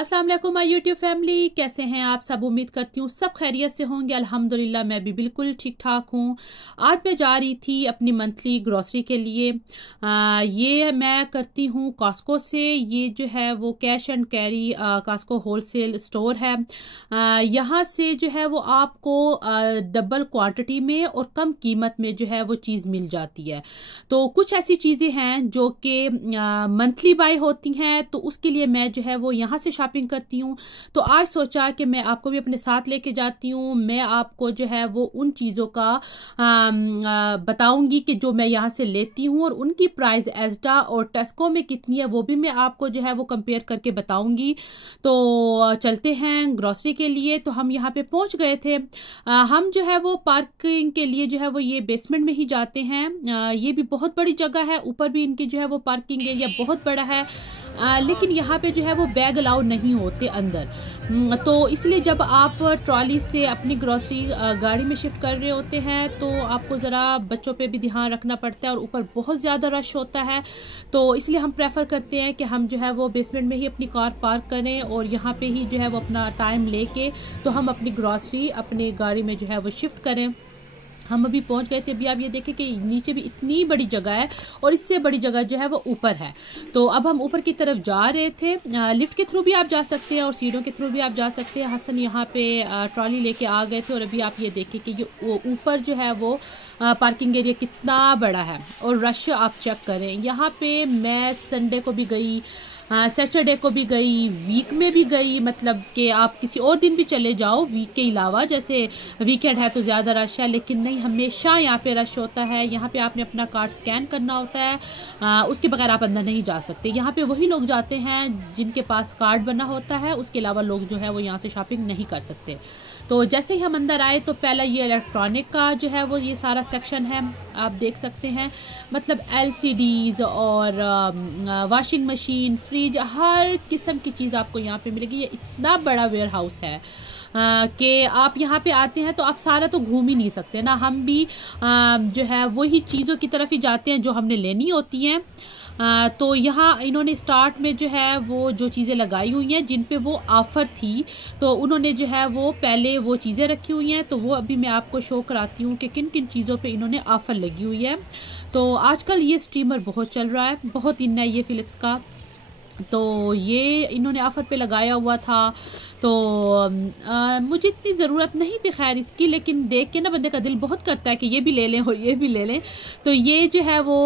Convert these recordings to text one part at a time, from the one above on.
अस्सलाम वालेकुम my YouTube family, कैसे हैं आप सब। उम्मीद करती हूँ सब खैरियत से होंगे। अल्हम्दुलिल्लाह मैं भी बिल्कुल ठीक ठाक हूँ। आज मैं जा रही थी अपनी मंथली ग्रॉसरी के लिए। ये मैं करती हूँ कॉस्को से। ये जो है वो cash and carry Costco wholesale store है। यहाँ से जो है वो आपको डबल क्वांटिटी में और कम कीमत में जो है वो चीज़ मिल जाती है। तो कुछ ऐसी चीज़ें हैं जो कि मंथली बाय होती हैं, तो उसके लिए मैं जो है वो यहाँ से शॉपिंग करती हूँ। तो आज सोचा कि मैं आपको भी अपने साथ लेके जाती हूँ। मैं आपको जो है वो उन चीज़ों का बताऊंगी कि जो मैं यहाँ से लेती हूँ और उनकी प्राइस एस्डा और टेस्को में कितनी है, वो भी मैं आपको जो है वो कंपेयर करके बताऊंगी। तो चलते हैं ग्रोसरी के लिए। तो हम यहाँ पे पहुँच गए थे। हम जो है वो पार्किंग के लिए जो है वो ये बेसमेंट में ही जाते हैं। ये भी बहुत बड़ी जगह है, ऊपर भी इनकी जो है वो पार्किंग एरिया बहुत बड़ा है। लेकिन यहाँ पे जो है वो बैग अलाउ नहीं होते अंदर। तो इसलिए जब आप ट्रॉली से अपनी ग्रॉसरी गाड़ी में शिफ्ट कर रहे होते हैं तो आपको ज़रा बच्चों पे भी ध्यान रखना पड़ता है और ऊपर बहुत ज़्यादा रश होता है। तो इसलिए हम प्रेफर करते हैं कि हम जो है वो बेसमेंट में ही अपनी कार पार्क करें और यहाँ पे ही जो है वो अपना टाइम लेके तो हम अपनी ग्रॉसरी अपनी गाड़ी में जो है वो शिफ्ट करें। हम अभी पहुंच गए थे। अभी आप ये देखें कि नीचे भी इतनी बड़ी जगह है और इससे बड़ी जगह जो है वो ऊपर है। तो अब हम ऊपर की तरफ जा रहे थे। लिफ्ट के थ्रू भी आप जा सकते हैं और सीढ़ियों के थ्रू भी आप जा सकते हैं। हसन यहाँ पे ट्रॉली लेके आ गए थे और अभी आप ये देखें कि ये ऊपर जो है वो पार्किंग एरिया कितना बड़ा है और रश आप चेक करें। यहाँ पे मैं संडे को भी गई, सैटरडे को भी गई, वीक में भी गई। मतलब कि आप किसी और दिन भी चले जाओ वीक के अलावा, जैसे वीकेंड है तो ज़्यादा रश है, लेकिन नहीं, हमेशा यहाँ पे रश होता है। यहाँ पे आपने अपना कार्ड स्कैन करना होता है, उसके बगैर आप अंदर नहीं जा सकते। यहाँ पे वही लोग जाते हैं जिनके पास कार्ड बना होता है, उसके अलावा लोग जो है वो यहाँ से शॉपिंग नहीं कर सकते। तो जैसे ही हम अंदर आए तो पहला ये इलेक्ट्रॉनिक का जो है वो ये सारा सेक्शन है, आप देख सकते हैं। मतलब LCDs और वॉशिंग मशीन, फ्रिज, हर किस्म की चीज़ आपको यहाँ पे मिलेगी। ये इतना बड़ा वेयर हाउस है कि आप यहाँ पे आते हैं तो आप सारा तो घूम ही नहीं सकते ना। हम भी जो है वही चीज़ों की तरफ ही जाते हैं जो हमने लेनी होती हैं। तो यहाँ इन्होंने स्टार्ट में जो है वो जो चीज़ें लगाई हुई हैं जिन पे वो ऑफ़र थी, तो उन्होंने जो है वो पहले वो चीज़ें रखी हुई हैं। तो वो अभी मैं आपको शो कराती हूँ कि किन किन चीज़ों पे इन्होंने ऑफ़र लगी हुई है। तो आजकल ये स्टीमर बहुत चल रहा है, बहुत इन है ये फ़िलिप्स का। तो ये इन्होंने ऑफ़र पे लगाया हुआ था। तो मुझे इतनी ज़रूरत नहीं थी खैर इसकी, लेकिन देख के ना बंदे का दिल बहुत करता है कि ये भी ले लें और ये भी ले लें। तो ये जो है वो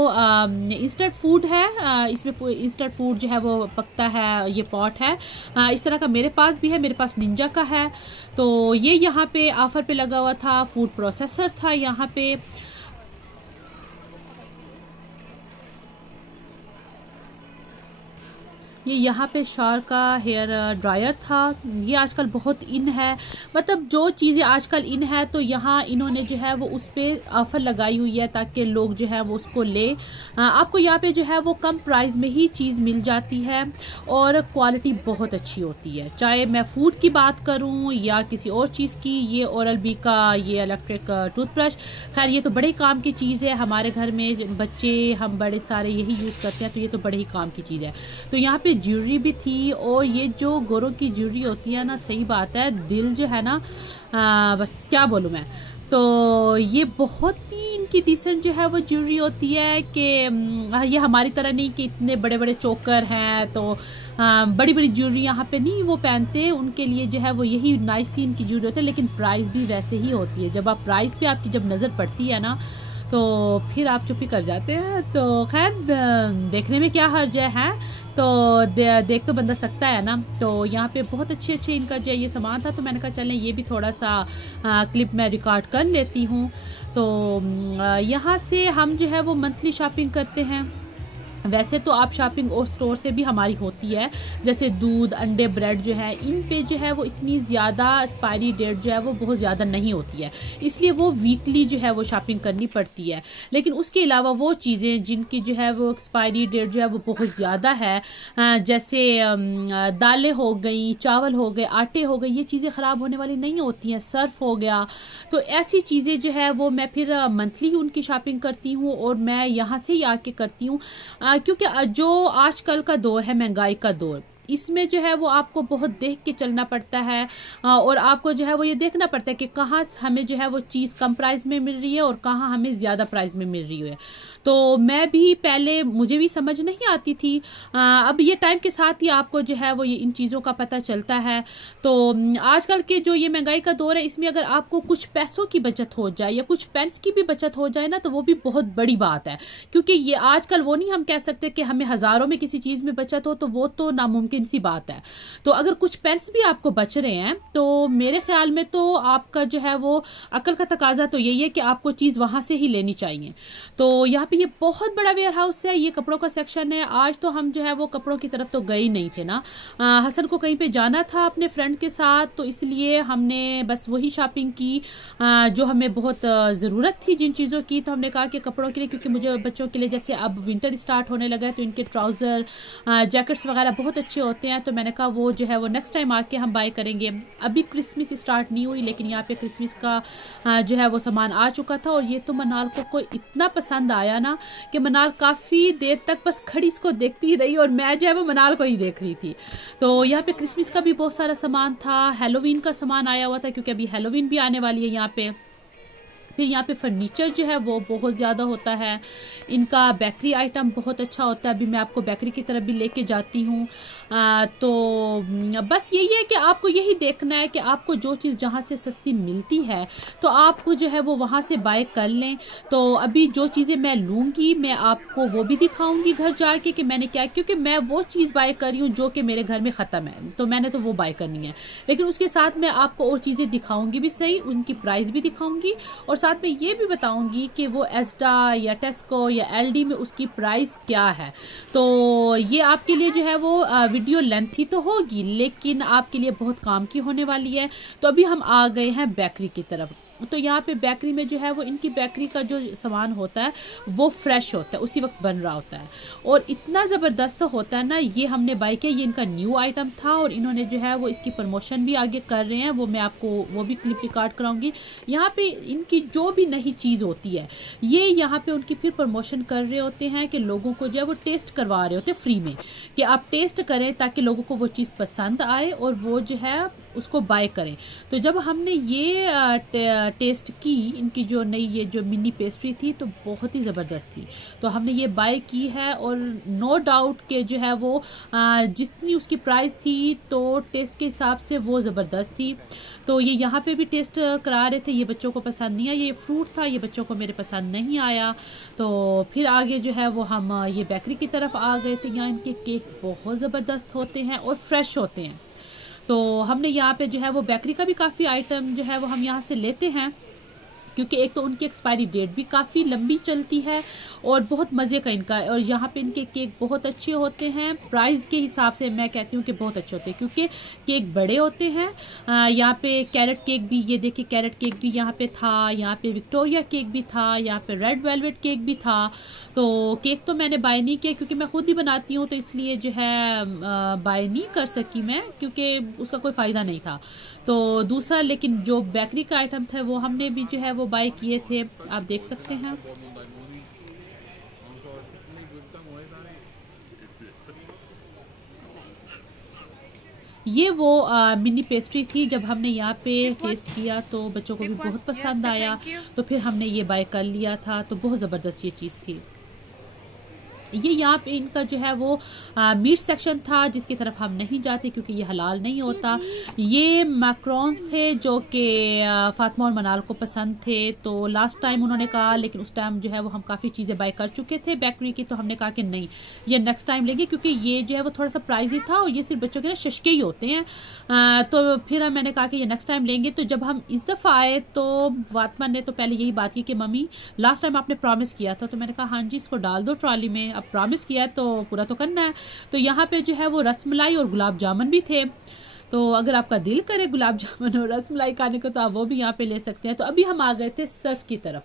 इंस्टेंट फूड है। इसमें इंस्टेंट फूड जो है वो पकता है, ये पॉट है। इस तरह का मेरे पास भी है, मेरे पास निंजा का है। तो ये यहाँ पे ऑफ़र पे लगा हुआ था। फूड प्रोसेसर था यहाँ पे। ये यहाँ पे शार का हेयर ड्रायर था। ये आजकल बहुत इन है। मतलब जो चीज़ें आजकल इन है तो यहाँ इन्होंने जो है वो उस पर ऑफ़र लगाई हुई है ताकि लोग जो है वो उसको ले। आपको यहाँ पे जो है वो कम प्राइस में ही चीज़ मिल जाती है और क्वालिटी बहुत अच्छी होती है। चाहे मैं फूड की बात करूँ या किसी और चीज़ की। ये ओरल बी का ये इलेक्ट्रिक टूथब्रश, खैर ये तो बड़े काम की चीज़ है। हमारे घर में बच्चे हम बड़े सारे यही यूज़ करते हैं, तो ये तो बड़े ही काम की चीज़ है। तो यहाँ पे ज्वेलरी भी थी और ये जो गोरों की ज्वेलरी होती है ना, सही बात है, दिल जो है ना, बस क्या बोलूँ मैं। तो ये बहुत ही इनकी डिसेंट जो है वो ज्वेलरी होती है कि ये हमारी तरह नहीं कि इतने बड़े बड़े चोकर हैं तो बड़ी बड़ी ज्वेलरी यहाँ पे नहीं वो पहनते। उनके लिए जो है वो यही नाइस ही इनकी ज्वेलरी होती है, लेकिन प्राइस भी वैसे ही होती है। जब आप प्राइस पे आपकी जब नज़र पड़ती है ना तो फिर आप चुप ही कर जाते हैं। तो खैर देखने में क्या हर्ज है, तो देख तो बंदा सकता है ना। तो यहाँ पे बहुत अच्छे इनका जो ये सामान था, तो मैंने कहा चलें ये भी थोड़ा सा क्लिप में रिकॉर्ड कर लेती हूँ। तो यहाँ से हम जो है वो मंथली शॉपिंग करते हैं। वैसे तो आप शॉपिंग और स्टोर से भी हमारी होती है, जैसे दूध, अंडे, ब्रेड जो है इन पे जो है वो इतनी ज़्यादा एक्सपायरी डेट जो है वो बहुत ज़्यादा नहीं होती है, इसलिए वो वीकली जो है वो शॉपिंग करनी पड़ती है। लेकिन उसके अलावा वो चीज़ें जिनकी जो है वो एक्सपायरी डेट जो है वो बहुत ज़्यादा है, जैसे दालें हो गई, चावल हो गए, आटे हो गए, ये चीज़ें ख़राब होने वाली नहीं होती हैं। सर्फ हो गया, तो ऐसी चीज़ें जो है वो मैं फिर मंथली उनकी शॉपिंग करती हूँ और मैं यहाँ से ही आके करती हूँ। क्योंकि जो आजकल का दौर है महंगाई का दौर, इसमें जो है वो आपको बहुत देख के चलना पड़ता है और आपको जो है वो ये देखना पड़ता है कि कहाँ हमें जो है वो चीज़ कम प्राइस में मिल रही है और कहाँ हमें ज़्यादा प्राइस में मिल रही है। तो मैं भी पहले मुझे भी समझ नहीं आती थी, अब ये टाइम के साथ ही आपको जो है वो ये इन चीज़ों का पता चलता है। तो आजकल के जो ये महंगाई का दौर है, इसमें अगर आपको कुछ पैसों की बचत हो जाए या कुछ पेंस की भी बचत हो जाए ना, तो वो भी बहुत बड़ी बात है। क्योंकि ये आजकल वो नहीं हम कह सकते कि हमें हज़ारों में किसी चीज़ में बचत हो, तो वो तो नामुमकिन सी बात है। तो अगर कुछ पेंस भी आपको बच रहे हैं तो मेरे ख्याल में तो आपका जो है वो अकल का तकाजा तो यही है कि आपको चीज़ वहाँ से ही लेनी चाहिए। तो यहाँ पे ये बहुत बड़ा वेयर हाउस है, ये कपड़ों का सेक्शन है। आज तो हम जो है वो कपड़ों की तरफ तो गए ही नहीं थे ना, हसन को कहीं पे जाना था अपने फ्रेंड के साथ, तो इसलिए हमने बस वही शॉपिंग की जो हमें बहुत ज़रूरत थी जिन चीज़ों की। तो हमने कहा कि कपड़ों के लिए, क्योंकि मुझे बच्चों के लिए जैसे अब विंटर स्टार्ट होने लगा है तो इनके ट्राउज़र जैकेट्स वगैरह बहुत अच्छे होते हैं, तो मैंने कहा वो जो है वो नेक्स्ट टाइम आके हम बाय करेंगे। अभी क्रिसमस स्टार्ट नहीं हुई, लेकिन यहाँ पे क्रिसमस का जो है वो सामान आ चुका था और ये तो मनाल को इतना पसंद आया ना कि मनाल काफ़ी देर तक बस खड़ी इसको देखती रही और मैं जो है वो मनाल को ही देख रही थी। तो यहाँ पे क्रिसमस का भी बहुत सारा सामान था, हैलोवीन का सामान आया हुआ था क्योंकि अभी हैलोवीन भी आने वाली है यहाँ पे। फिर यहाँ पे फर्नीचर जो है वो बहुत ज़्यादा होता है, इनका बेकरी आइटम बहुत अच्छा होता है। अभी मैं आपको बेकरी की तरफ भी लेके जाती हूँ। तो बस यही है कि आपको यही देखना है कि आपको जो चीज़ जहाँ से सस्ती मिलती है तो आपको जो है वो वहाँ से बाय कर लें। तो अभी जो चीज़ें मैं लूँगी मैं आपको वो भी दिखाऊँगी घर जाके कि मैंने क्या, क्योंकि मैं वो चीज़ बाय कर रही हूँ जो कि मेरे घर में ख़त्म है, तो मैंने तो वो बाय करनी है। लेकिन उसके साथ मैं आपको और चीज़ें दिखाऊँगी भी सही, उनकी प्राइस भी दिखाऊँगी और साथ में ये भी बताऊंगी कि वो एस्टा या टेस्को या एलडी में उसकी प्राइस क्या है। तो ये आपके लिए जो है वो वीडियो लेंथी तो होगी लेकिन आपके लिए बहुत काम की होने वाली है। तो अभी हम आ गए हैं बेकरी की तरफ। तो यहाँ पे बेकरी में जो है वो इनकी बेकरी का जो सामान होता है वो फ्रेश होता है, उसी वक्त बन रहा होता है और इतना ज़बरदस्त होता है ना। ये हमने बाय किया, ये इनका न्यू आइटम था और इन्होंने जो है वो इसकी प्रमोशन भी आगे कर रहे हैं, वो मैं आपको वो भी क्लिप रिकॉर्ड कराऊंगी। यहाँ पे इनकी जो भी नई चीज़ होती है ये यहाँ पे उनकी फिर प्रमोशन कर रहे होते हैं कि लोगों को जो है वो टेस्ट करवा रहे होते हैं फ्री में, कि आप टेस्ट करें ताकि लोगों को वो चीज़ पसंद आए और वो जो है उसको बाय करें। तो जब हमने ये टेस्ट की इनकी जो नई ये जो मिनी पेस्ट्री थी तो बहुत ही ज़बरदस्त थी, तो हमने ये बाय की है और नो डाउट के जो है वो जितनी उसकी प्राइस थी तो टेस्ट के हिसाब से वो ज़बरदस्त थी। तो ये यहाँ पे भी टेस्ट करा रहे थे, ये बच्चों को पसंद नहीं आया, ये फ्रूट था, ये बच्चों को मेरे पसंद नहीं आया। तो फिर आगे जो है वो हम ये बेकरी की तरफ आ गए थे। यहाँ इनके केक बहुत ज़बरदस्त होते हैं और फ्रेश होते हैं। तो हमने यहाँ पे जो है वो बेकरी का भी काफ़ी आइटम जो है वो हम यहाँ से लेते हैं, क्योंकि एक तो उनकी एक्सपायरी डेट भी काफ़ी लंबी चलती है और बहुत मज़े का इनका, और यहाँ पे इनके केक बहुत अच्छे होते हैं। प्राइस के हिसाब से मैं कहती हूँ कि बहुत अच्छे होते हैं क्योंकि केक बड़े होते हैं। यहाँ पे कैरेट केक भी, ये देखिए कैरेट केक भी यहाँ पे था, यहाँ पे विक्टोरिया केक भी था, यहाँ पे रेड वेलवेट केक भी था। तो केक तो मैंने बाय नहीं किया क्योंकि मैं खुद ही बनाती हूँ, तो इसलिए जो है बाय नहीं कर सकी मैं, क्योंकि उसका कोई फ़ायदा नहीं था। तो दूसरा, लेकिन जो बेकरी का आइटम था वो हमने भी जो है वो बाय किए थे, आप देख सकते हैं। ये वो मिनी पेस्ट्री थी, जब हमने यहाँ पे टेस्ट किया तो बच्चों को भी बहुत पसंद आया, तो फिर हमने ये बाय कर लिया था। तो बहुत ज़बरदस्त ये चीज़ थी। ये यहाँ पे इनका जो है वो मीट सेक्शन था जिसकी तरफ हम नहीं जाते क्योंकि ये हलाल नहीं होता। ये मैक्रोन्स थे जो कि फातिमा और मनाल को पसंद थे, तो लास्ट टाइम उन्होंने कहा, लेकिन उस टाइम जो है वो हम काफ़ी चीज़ें बाय कर चुके थे बेकरी की, तो हमने कहा कि नहीं ये नेक्स्ट टाइम लेंगे क्योंकि ये जो है वो थोड़ा सा प्राइजी था और ये सिर्फ बच्चों के ना शशके ही होते हैं। तो फिर मैंने कहा कि ये नेक्स्ट टाइम लेंगे। तो जब हम इस दफ़ा आए तो फातिमा ने तो पहले यही बात की कि मम्मी लास्ट टाइम आपने प्रॉमिस किया था, तो मैंने कहा हाँ जी इसको डाल दो ट्रॉली में, अब प्रॉमिस किया तो पूरा तो करना है। तो यहाँ पे जो है वो रसमलाई और गुलाब जामुन भी थे, तो अगर आपका दिल करे गुलाब जामुन और रसमलाई खाने को तो आप वो भी यहाँ पे ले सकते हैं। तो अभी हम आ गए थे सर्फ की तरफ।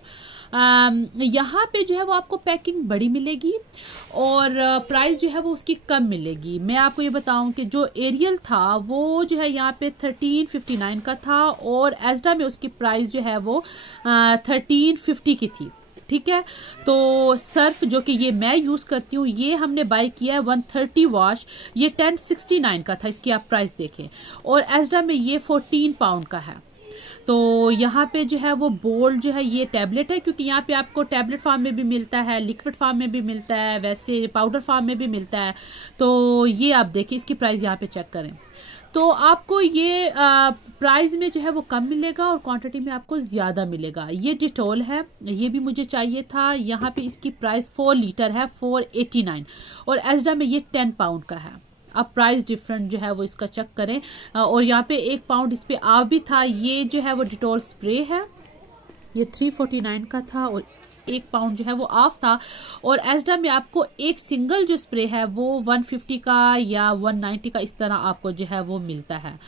यहाँ पे जो है वो आपको पैकिंग बड़ी मिलेगी और प्राइस जो है वो उसकी कम मिलेगी। मैं आपको ये बताऊं कि जो एरियल था वो जो है यहाँ पे 1359 का था और एस्डा में उसकी प्राइस जो है वो 1350 की थी। ठीक है। तो सर्फ जो कि ये मैं यूज़ करती हूँ, ये हमने बाय किया है 130 वॉश, ये 1069 का था, इसकी आप प्राइस देखें। और एस्डा में ये 14 पाउंड का है। तो यहाँ पे जो है वो बोल्ड जो है ये टैबलेट है, क्योंकि यहाँ पे आपको टैबलेट फॉर्म में भी मिलता है, लिक्विड फॉर्म में भी मिलता है, वैसे पाउडर फॉर्म में भी मिलता है। तो ये आप देखिए, इसकी प्राइस यहाँ पे चेक करें तो आपको ये प्राइस में जो है वो कम मिलेगा और क्वांटिटी में आपको ज़्यादा मिलेगा। ये डिटॉल है, ये भी मुझे चाहिए था। यहाँ पे इसकी प्राइस 4 लीटर है 489 और एस्डा में ये 10 पाउंड का है। अब प्राइस डिफरेंट जो है वो इसका चेक करें। और यहाँ पे 1 पाउंड इस पे ऑफ भी था। ये जो है वो डिटॉल स्प्रे है, ये 349 का था और 1 पाउंड जो है वो ऑफ था। और एस्डा में आपको एक सिंगल जो स्प्रे है वो 150 का या 190 का इस तरह आपको जो है वो मिलता है।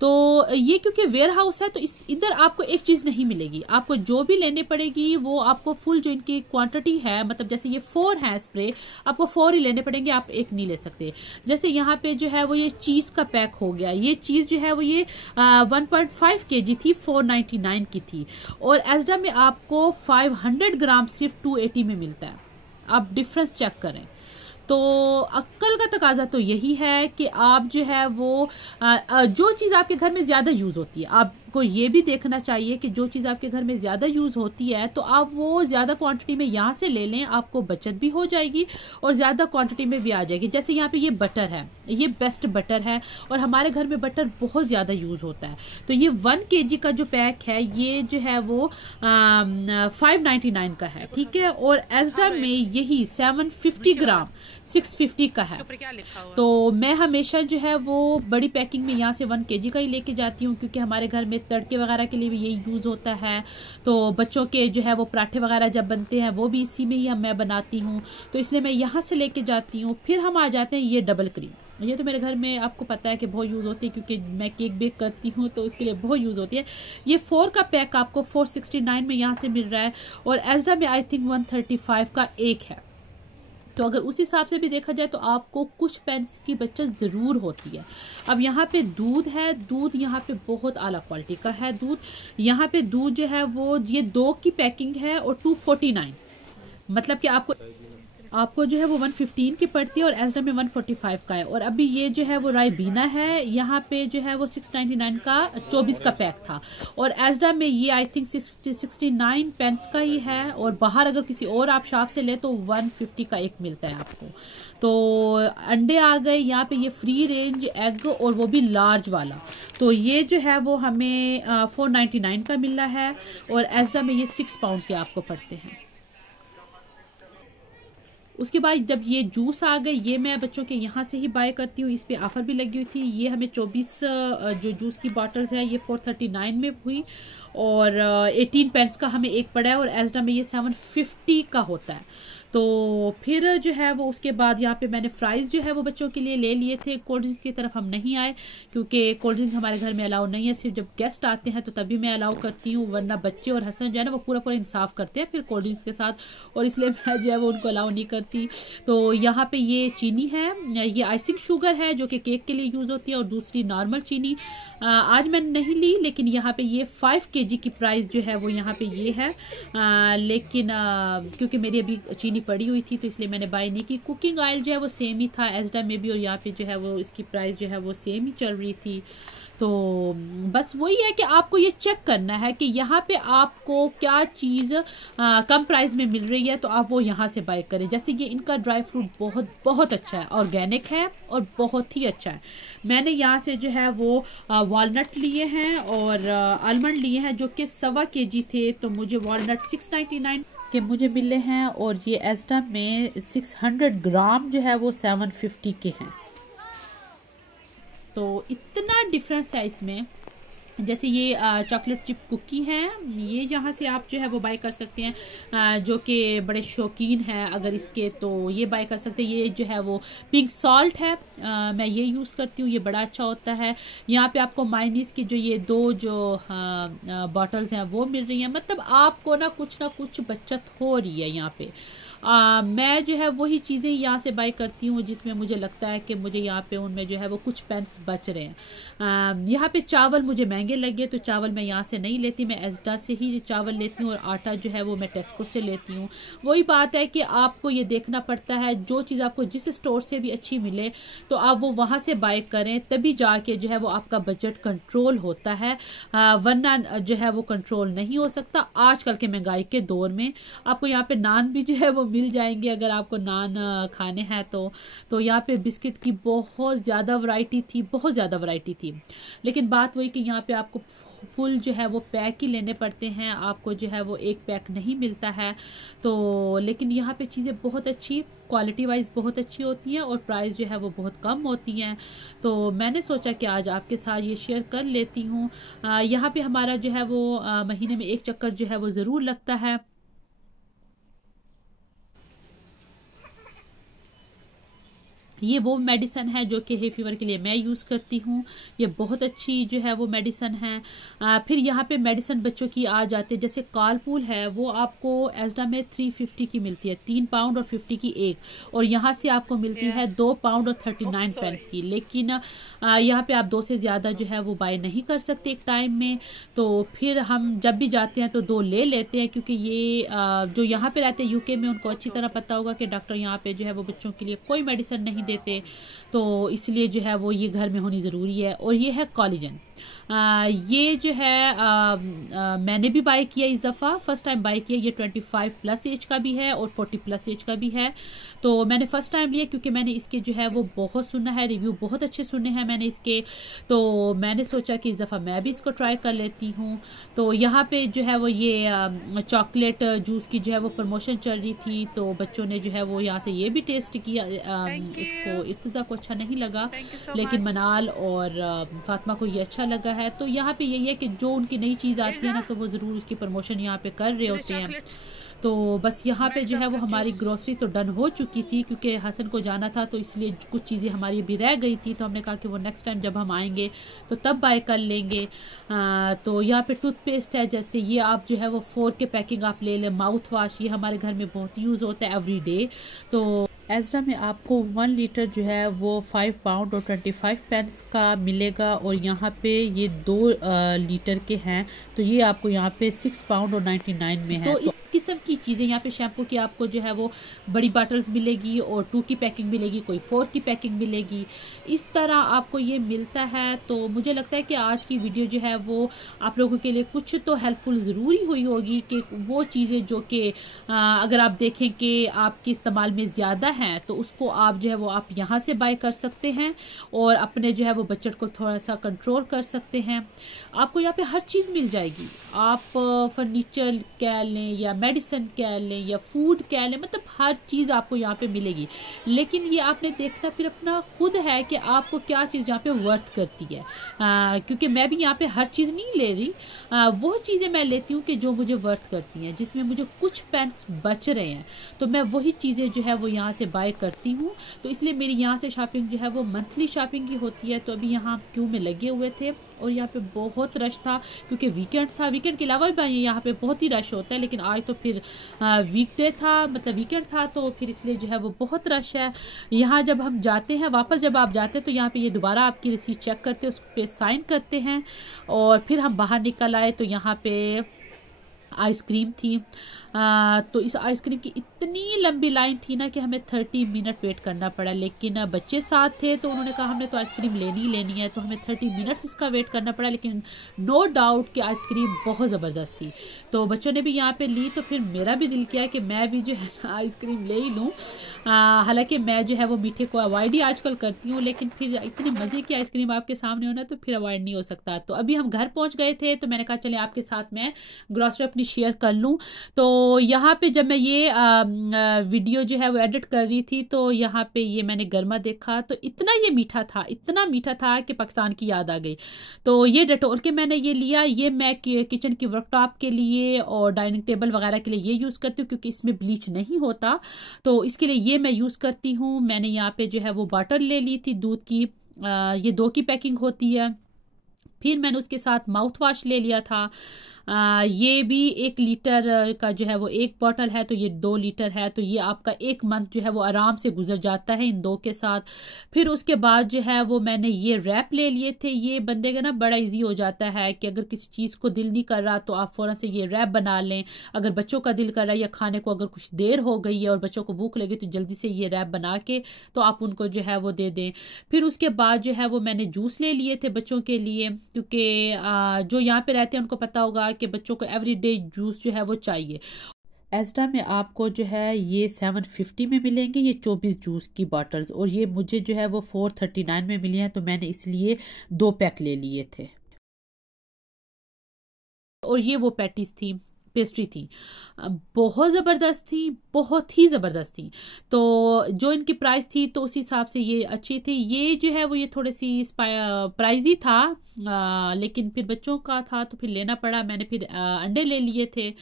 तो ये क्योंकि वेयर हाउस है तो इस इधर आपको एक चीज़ नहीं मिलेगी, आपको जो भी लेने पड़ेगी वो आपको फुल जो इनकी क्वांटिटी है, मतलब जैसे ये 4 है स्प्रे, आपको 4 ही लेने पड़ेंगे, आप एक नहीं ले सकते। जैसे यहाँ पे जो है वो ये चीज़ का पैक हो गया, ये चीज़ जो है वो ये 1.5 kg थी, 499 की थी। और एस्डा में आपको 500 ग्राम सिर्फ 280 में मिलता है। आप डिफरेंस चेक करें। तो अक्ल का तकाजा तो यही है कि आप जो है वो जो चीज़ आपके घर में ज़्यादा यूज़ होती है, आपको ये भी देखना चाहिए कि जो चीज़ आपके घर में ज़्यादा यूज़ होती है तो आप वो ज़्यादा क्वांटिटी में यहाँ से ले लें, आपको बचत भी हो जाएगी और ज़्यादा क्वांटिटी में भी आ जाएगी। जैसे यहाँ पे ये बटर है, ये बेस्ट बटर है और हमारे घर में बटर बहुत ज़्यादा यूज़ होता है। तो ये 1 kg का जो पैक है ये जो है वो 599 का है, ठीक है। और एस्डा में यही 750 ग्राम 650 का है। तो मैं हमेशा जो है वो बड़ी पैकिंग में यहाँ से 1 kg का ही लेके जाती हूँ, क्योंकि हमारे घर में तड़के वगैरह के लिए भी यही यूज़ होता है। तो बच्चों के जो है वो पराठे वगैरह जब बनते हैं वो भी इसी में ही मैं बनाती हूँ, तो इसलिए मैं यहाँ से लेके जाती हूँ। फिर हम आ जाते हैं ये डबल क्रीम, ये तो मेरे घर में आपको पता है कि बहुत यूज़ होती है, क्योंकि मैं केक बेक करती हूँ तो उसके लिए बहुत यूज़ होती है। ये 4 का पैक आपको 469 में यहाँ से मिल रहा है और एस्डा में आई थिंक 135 का एक है। तो अगर उस हिसाब से भी देखा जाए तो आपको कुछ पैसे की बचत ज़रूर होती है। अब यहाँ पे दूध है, दूध यहाँ पे बहुत आला क्वालिटी का है दूध। यहाँ पे दूध जो है वो ये 2 की पैकिंग है और 249, मतलब कि आपको जो है वो 115 की पड़ती है और एस्डा में 145 का है। और अभी ये जो है वो रायबीना है, यहाँ पे जो है वो 699 का 24 का पैक था और एस्डा में ये आई थिंक 69 पेंस का ही है। और बाहर अगर किसी और आप शॉप से ले तो 150 का एक मिलता है आपको। तो अंडे आ गए यहाँ पे, ये फ्री रेंज एग और वो भी लार्ज वाला, तो ये जो है वो हमें 499 का मिल रहा है और एस्डा में ये 6 पाउंड के आपको पड़ते हैं। उसके बाद जब ये जूस आ गए, ये मैं बच्चों के यहाँ से ही बाय करती हूँ, इस पे ऑफर भी लगी हुई थी। ये हमें 24 जो जूस की बॉटल्स है ये 439 में हुई और 18 पेंस का हमें एक पड़ा है और एस्डा में ये 750 का होता है। तो फिर जो है वो उसके बाद यहाँ पे मैंने फ्राइज़ जो है वो बच्चों के लिए ले लिए थे। कोल्ड ड्रिंक की तरफ हम नहीं आए क्योंकि कोल्ड ड्रिंक हमारे घर में अलाउ नहीं है, सिर्फ जब गेस्ट आते हैं तो तभी मैं अलाउ करती हूँ, वरना बच्चे और हसन जो है ना वो पूरा इंसाफ करते हैं फिर कोल्ड ड्रिंक्स के साथ, और इसलिए मैं जो है वो उनको अलाउ नहीं करती। तो यहाँ पे ये चीनी है, ये आइसिंग शुगर है जो कि केक के लिए यूज़ होती है और दूसरी नॉर्मल चीनी आज मैंने नहीं ली, लेकिन यहाँ पे ये 5 kg की प्राइस जो है वो यहाँ पे ये है। लेकिन क्योंकि मेरी अभी चीनी पड़ी हुई थी तो इसलिए मैंने बाय नहीं की। कुकिंग ऑयल जो है वो सेम ही था एस्डा में भी और यहाँ पे जो है वो इसकी प्राइस जो है वो सेम ही चल रही थी। तो बस वही है कि आपको ये चेक करना है कि यहाँ पे आपको क्या चीज़ कम प्राइस में मिल रही है तो आप वो यहाँ से बाय करें। जैसे ये इनका ड्राई फ्रूट बहुत बहुत अच्छा है, ऑर्गेनिक है और बहुत ही अच्छा है। मैंने यहाँ से जो है वो वॉलनट लिए हैं और आलमंड लिए हैं जो कि 1.25 kg थे, तो मुझे वॉलनट 699 के मुझे मिले हैं और ये एस्डा में 600 ग्राम जो है वो 750 के हैं। तो इतना डिफरेंस है इसमें। जैसे ये चॉकलेट चिप कुकी है, ये यहाँ से आप जो है वो बाय कर सकते हैं, जो कि बड़े शौकीन हैं अगर इसके तो ये बाय कर सकते हैं। ये जो है वो पिंक सॉल्ट है, मैं ये यूज़ करती हूँ, ये बड़ा अच्छा होता है। यहाँ पे आपको मायनीस की जो ये 2 जो बॉटल्स हैं वो मिल रही हैं, मतलब आपको ना कुछ बचत हो रही है यहाँ पे। मैं जो है वही चीज़ें यहाँ से बाई करती हूँ जिसमें मुझे लगता है कि मुझे यहाँ पे उनमें जो है वो कुछ पेंस बच रहे हैं। यहाँ पे चावल मुझे महंगे लगे तो चावल मैं यहाँ से नहीं लेती, मैं एस्डा से ही चावल लेती हूँ और आटा जो है वो मैं टेस्को से लेती हूँ। वही बात है कि आपको ये देखना पड़ता है जो चीज़ आपको जिस स्टोर से भी अच्छी मिले तो आप वो वहाँ से बाय करें, तभी जाके जो है वो आपका बजट कंट्रोल होता है, वरना जो है वो कंट्रोल नहीं हो सकता। आजकल के महंगाई के दौर में आपको यहाँ पे नान भी जो है वो मिल जाएंगे अगर आपको नान खाने हैं तो यहाँ पे बिस्किट की बहुत ज़्यादा वैरायटी थी, बहुत ज़्यादा वैरायटी थी। लेकिन बात वही कि यहाँ पे आपको फुल जो है वो पैक ही लेने पड़ते हैं, आपको जो है वो एक पैक नहीं मिलता है। तो लेकिन यहाँ पे चीज़ें बहुत अच्छी क्वालिटी वाइज बहुत अच्छी होती हैं और प्राइस जो है वो बहुत कम होती हैं। तो मैंने सोचा कि आज आपके साथ ये शेयर कर लेती हूँ। यहाँ पे हमारा जो है वो महीने में एक चक्कर जो है वो ज़रूर लगता है। ये वो मेडिसन है जो कि हे फीवर के लिए मैं यूज़ करती हूँ, ये बहुत अच्छी जो है वो मेडिसन है। फिर यहाँ पे मेडिसन बच्चों की आ जाती है, जैसे कालपूल है वो आपको एस्डा में 350 की मिलती है, 3 पाउंड और 50 की एक, और यहाँ से आपको मिलती है 2 पाउंड और 39 पेंस की। लेकिन यहाँ पे आप 2 से ज़्यादा जो है वो बाय नहीं कर सकते एक टाइम में। तो फिर हम जब भी जाते हैं तो 2 ले लेते हैं, क्योंकि ये जो यहाँ पे रहते हैं यूके में उनको अच्छी तरह पता होगा कि डॉक्टर यहाँ पे जो है वो बच्चों के लिए कोई मेडिसिन नहीं देते, तो इसलिए जो है वो ये घर में होनी ज़रूरी है। और ये है कॉलेजन, ये जो है मैंने भी बाय किया इस दफ़ा, फर्स्ट टाइम बाय किया। ये 25 प्लस एज का भी है और 40 प्लस एज का भी है। तो मैंने फर्स्ट टाइम लिया क्योंकि मैंने इसके जो है वो बहुत सुना है, रिव्यू बहुत अच्छे सुने हैं मैंने इसके, तो मैंने सोचा कि इस दफ़ा मैं भी इसको ट्राई कर लेती हूँ। तो यहाँ पे जो है वो ये चॉकलेट जूस की जो है वो प्रमोशन चल रही थी, तो बच्चों ने जो है वो यहाँ से ये भी टेस्ट किया। इसको इर्तिज़ा को अच्छा नहीं लगा, लेकिन मनाल और फातिमा को ये अच्छा लगा है। तो यहाँ पे यही है कि जो उनकी नई चीज़ आती है ना तो वो ज़रूर उसकी प्रमोशन यहाँ पे कर रहे होते हैं। तो बस यहाँ पे जो है वो हमारी ग्रोसरी तो डन हो चुकी थी, क्योंकि हसन को जाना था तो इसलिए कुछ चीज़ें हमारी भी रह गई थी, तो हमने कहा कि वो नेक्स्ट टाइम जब हम आएंगे तो तब बाय कर लेंगे। तो यहाँ पे टूथपेस्ट है, जैसे ये आप जो है वो 4 के पैकिंग आप ले लें। माउथ वाश ये हमारे घर में बहुत यूज़ होता है एवरी डे। तो एस्डा में आपको 1 लीटर जो है वो 5 पाउंड और 25 पेंस का मिलेगा, और यहाँ पे ये 2 लीटर के हैं, तो ये आपको यहाँ पे 6 पाउंड और 99 में है। तो इस किस्म की चीज़ें यहाँ पे शैम्पू की आपको जो है वो बड़ी बॉटल्स मिलेगी, और 2 की पैकिंग मिलेगी, कोई 4 की पैकिंग मिलेगी, इस तरह आपको ये मिलता है। तो मुझे लगता है कि आज की वीडियो जो है वो आप लोगों के लिए कुछ तो हेल्पफुल ज़रूरी हुई होगी, कि वो चीज़ें जो कि अगर आप देखें कि आपके इस्तेमाल में ज़्यादा हैं तो उसको आप जो है वो आप यहाँ से बाय कर सकते हैं और अपने जो है वो बजट को थोड़ा सा कंट्रोल कर सकते हैं। आपको यहाँ पे हर चीज़ मिल जाएगी, आप फर्नीचर कह लें या मेडिसिन कह लें या फूड कह लें, मतलब हर चीज़ आपको यहाँ पे मिलेगी। लेकिन ये आपने देखना फिर अपना खुद है कि आपको क्या चीज़ यहाँ पे वर्थ करती है, क्योंकि मैं भी यहाँ पे हर चीज़ नहीं ले रही, वो चीज़ें मैं लेती हूँ कि जो मुझे वर्थ करती हैं, जिसमें मुझे कुछ पेंस बच रहे हैं तो मैं वही चीज़ें जो है वो यहाँ से बाय करती हूँ। तो इसलिए मेरी यहाँ से शॉपिंग जो है वो मंथली शॉपिंग ही होती है। तो अभी यहाँ क्यू में लगे हुए थे और यहाँ पे बहुत रश था, क्योंकि वीकेंड था। वीकेंड के अलावा भी यहाँ पे बहुत ही रश होता है, लेकिन आज तो फिर वीकडे था, मतलब वीकेंड था, तो फिर इसलिए जो है वो बहुत रश है। यहाँ जब हम जाते हैं, वापस जब आप जाते हैं तो यहाँ पे ये दोबारा आपकी रिसीट चेक करते हैं, उस पर साइन करते हैं, और फिर हम बाहर निकल आए तो यहाँ पे आइसक्रीम थी। तो इस आइसक्रीम की इतनी लंबी लाइन थी ना कि हमें 30 मिनट वेट करना पड़ा, लेकिन बच्चे साथ थे तो उन्होंने कहा हमने तो आइसक्रीम लेनी ही लेनी है, तो हमें 30 मिनट्स इसका वेट करना पड़ा। लेकिन नो डाउट कि आइसक्रीम बहुत ज़बरदस्त थी, तो बच्चों ने भी यहाँ पे ली, तो फिर मेरा भी दिल किया कि मैं भी जो है ना आइसक्रीम ले ही लूँ। हालांकि मैं जो है वो मीठे को अवॉइड ही आजकल करती हूँ, लेकिन फिर इतनी मज़े की आइसक्रीम आपके सामने होना तो फिर अवॉइड नहीं हो सकता। तो अभी हम घर पहुँच गए थे, तो मैंने कहा चले आपके साथ मैं ग्रॉसरी अपनी शेयर कर लूँ। तो यहाँ पे जब मैं ये वीडियो जो है वो एडिट कर रही थी, तो यहाँ पे ये मैंने गरमा देखा, तो इतना ये मीठा था, इतना मीठा था कि पाकिस्तान की याद आ गई। तो ये डेटोल के मैंने ये लिया, ये मैं किचन की वर्कटॉप के लिए और डाइनिंग टेबल वगैरह के लिए ये यूज़ करती हूँ, क्योंकि इसमें ब्लीच नहीं होता, तो इसके लिए ये मैं यूज़ करती हूँ। मैंने यहाँ पे जो है वो बॉटल ले ली थी दूध की, ये 2 की पैकिंग होती है। फिर मैंने उसके साथ माउथ वॉश ले लिया था। ये भी 1 लीटर का जो है वो एक बॉटल है, तो ये 2 लीटर है, तो ये आपका 1 मंथ जो है वो आराम से गुजर जाता है इन 2 के साथ। फिर उसके बाद जो है वो मैंने ये रैप ले लिए थे। ये बंदे का ना बड़ा इजी हो जाता है कि अगर किसी चीज़ को दिल नहीं कर रहा तो आप फ़ौरन से ये रैप बना लें। अगर बच्चों का दिल कर रहा है या खाने को अगर कुछ देर हो गई है और बच्चों को भूख लगी तो जल्दी से ये रैप बना के तो आप उनको जो है वो दे दें। फिर उसके बाद जो है वो मैंने जूस ले लिए थे बच्चों के लिए, क्योंकि जो यहाँ पे रहते हैं उनको पता होगा कि बच्चों को एवरीडे जूस जो है वो चाहिए। एस्डा में आपको जो है ये 750 में मिलेंगे ये 24 जूस की बॉटल्स, और ये मुझे जो है वो 439 में मिली हैं, तो मैंने इसलिए 2 पैक ले लिए थे। और ये वो पैटीज थी, पेस्ट्री थी, बहुत ज़बरदस्त थी, बहुत ही ज़बरदस्त थी। तो जो इनकी प्राइस थी तो उस हिसाब से ये अच्छी थी। ये जो है वो ये थोड़ी सी प्राइजी था, लेकिन फिर बच्चों का था तो फिर लेना पड़ा। मैंने फिर अंडे ले लिए थे,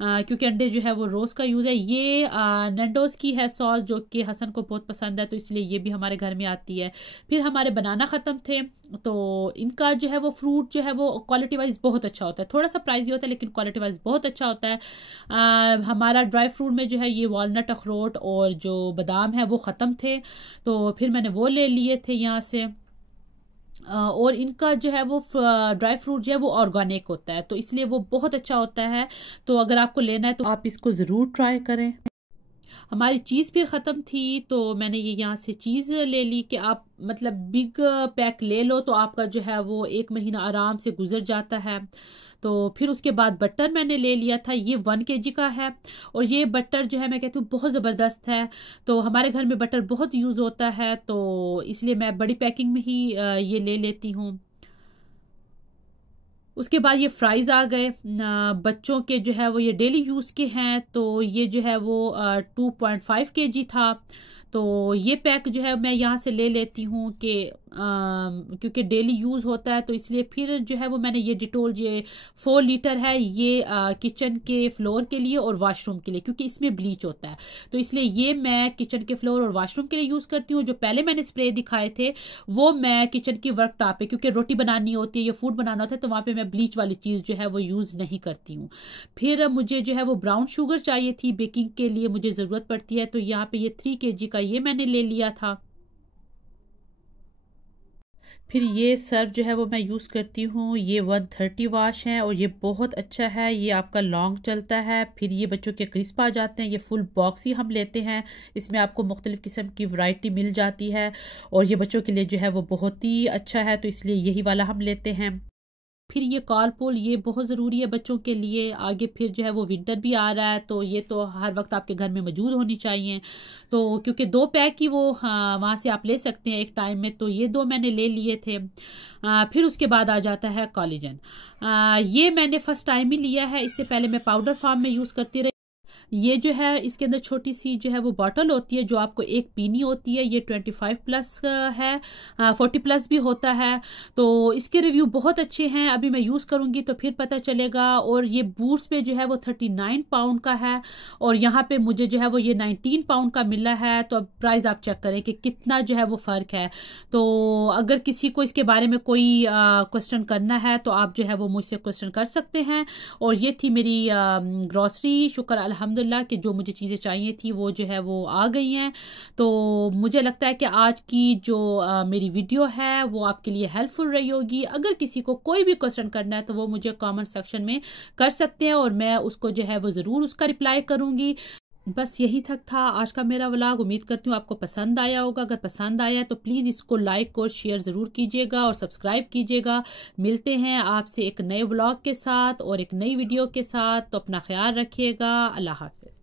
क्योंकि अंडे जो है वो रोज़ का यूज़ है। ये नैंडोज़ की है सॉस, जो कि हसन को बहुत पसंद है, तो इसलिए ये भी हमारे घर में आती है। फिर हमारे बनाना ख़त्म थे, तो इनका जो है वो फ्रूट जो है वो क्वालिटी वाइज बहुत अच्छा होता है। थोड़ा सा प्राइसी होता है लेकिन क्वालिटी वाइज बहुत अच्छा होता है। हमारा ड्राई फ्रूट में जो है ये वॉलनट, अखरोट और जो बादाम है वो ख़त्म थे, तो फिर मैंने वो ले लिए थे यहाँ से। और इनका जो है वो ड्राई फ्रूट जो है वो ऑर्गेनिक होता है, तो इसलिए वो बहुत अच्छा होता है। तो अगर आपको लेना है तो आप इसको ज़रूर ट्राई करें। हमारी चीज़ फिर ख़त्म थी, तो मैंने ये यहाँ से चीज़ ले ली कि आप मतलब बिग पैक ले लो तो आपका जो है वो 1 महीना आराम से गुजर जाता है। तो फिर उसके बाद बटर मैंने ले लिया था, ये 1 kg का है, और ये बटर जो है मैं कहती हूँ बहुत ज़बरदस्त है। तो हमारे घर में बटर बहुत यूज़ होता है, तो इसलिए मैं बड़ी पैकिंग में ही ये ले लेती हूँ। उसके बाद ये फ्राइज़ आ गए, बच्चों के जो है वो ये डेली यूज़ के हैं, तो ये जो है वो 2.5 kg था। तो ये पैक जो है मैं यहाँ से ले लेती हूँ कि क्योंकि डेली यूज़ होता है, तो इसलिए फिर जो है वो मैंने ये डिटोल, ये 4 लीटर है, ये किचन के फ्लोर के लिए और वॉशरूम के लिए, क्योंकि इसमें ब्लीच होता है, तो इसलिए ये मैं किचन के फ्लोर और वॉशरूम के लिए यूज़ करती हूँ। जो पहले मैंने स्प्रे दिखाए थे वो मैं किचन की वर्क टॉप पे, क्योंकि रोटी बनानी होती है या फूड बनाना होता है, तो वहाँ पे मैं ब्लीच वाली चीज़ जो है वो यूज़ नहीं करती हूँ। फिर मुझे जो है वो ब्राउन शुगर चाहिए थी, बेकिंग के लिए मुझे ज़रूरत पड़ती है, तो यहाँ पे ये 3 kg का ये मैंने ले लिया था। फिर ये सर्फ जो है वो मैं यूज़ करती हूँ, ये 130 वाश है और ये बहुत अच्छा है, ये आपका लॉन्ग चलता है। फिर ये बच्चों के क्रिस्प आ जाते हैं, ये फुल बॉक्स ही हम लेते हैं, इसमें आपको मुख्तलिफ़ किस्म की वैरायटी मिल जाती है, और ये बच्चों के लिए जो है वो बहुत ही अच्छा है, तो इसलिए यही वाला हम लेते हैं। फिर ये कॉलपोल, ये बहुत ज़रूरी है बच्चों के लिए। आगे फिर जो है वो विंटर भी आ रहा है, तो ये तो हर वक्त आपके घर में मौजूद होनी चाहिए। तो क्योंकि 2 पैक ही वो वहाँ से आप ले सकते हैं एक टाइम में, तो ये 2 मैंने ले लिए थे। फिर उसके बाद आ जाता है कोलेजन। ये मैंने फ़र्स्ट टाइम ही लिया है, इससे पहले मैं पाउडर फॉर्म में यूज़ करती रही। ये जो है इसके अंदर छोटी सी जो है वो बॉटल होती है जो आपको एक पीनी होती है। ये 25 प्लस है, 40 प्लस भी होता है, तो इसके रिव्यू बहुत अच्छे हैं। अभी मैं यूज़ करूँगी तो फिर पता चलेगा। और ये बूट्स पे जो है वो 39 पाउंड का है, और यहाँ पे मुझे जो है वो ये 19 पाउंड का मिला है। तो अब प्राइस आप चेक करें कि कितना जो है वो फ़र्क है। तो अगर किसी को इसके बारे में कोई क्वेश्चन करना है तो आप जो है वो मुझसे क्वेश्चन कर सकते हैं। और ये थी मेरी ग्रॉसरी, शुक्र अल्हम्दुलिल्लाह कि जो मुझे चीज़ें चाहिए थी वो जो है वो आ गई हैं। तो मुझे लगता है कि आज की जो मेरी वीडियो है वो आपके लिए हेल्पफुल रही होगी। अगर किसी को कोई भी क्वेश्चन करना है तो वो मुझे कमेंट सेक्शन में कर सकते हैं, और मैं उसको जो है वो ज़रूर उसका रिप्लाई करूँगी। बस यही तक था आज का मेरा व्लॉग। उम्मीद करती हूँ आपको पसंद आया होगा। अगर पसंद आया है तो प्लीज़ इसको लाइक और शेयर ज़रूर कीजिएगा और सब्सक्राइब कीजिएगा। मिलते हैं आपसे एक नए व्लॉग के साथ और एक नई वीडियो के साथ। तो अपना ख्याल रखिएगा। अल्लाह हाफ़िज़।